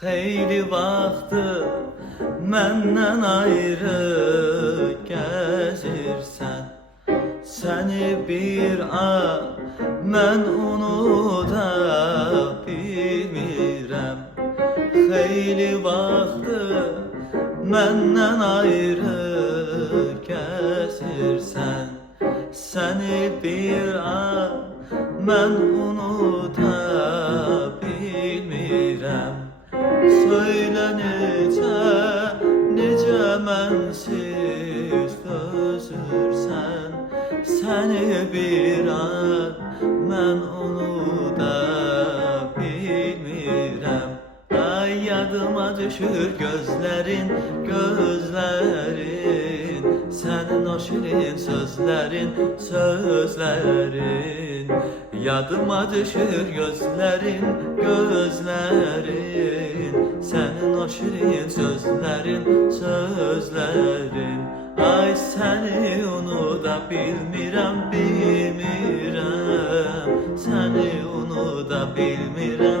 Xeyli vaxtı məndən ayrı gəzirsən. Səni bir an mən unuda bilmirəm. Xeyli vaxtı məndən ayrı gəzirsən. Səni bir an mən unuda bilmirəm. Söylə necə mənsiz dözürsən. Səni bir an mən unuda bilmirəm. Ay yadıma düşür gözlərin, gözlərin. Sənin o şirin sözlərin, sözlərin. Yadıma düşür gözlərin, gözlərin. Sənin o şirin sözlərin, sözlərin. Ay səni unuda bilmirəm, bilmirəm. Səni unuda bilmirəm.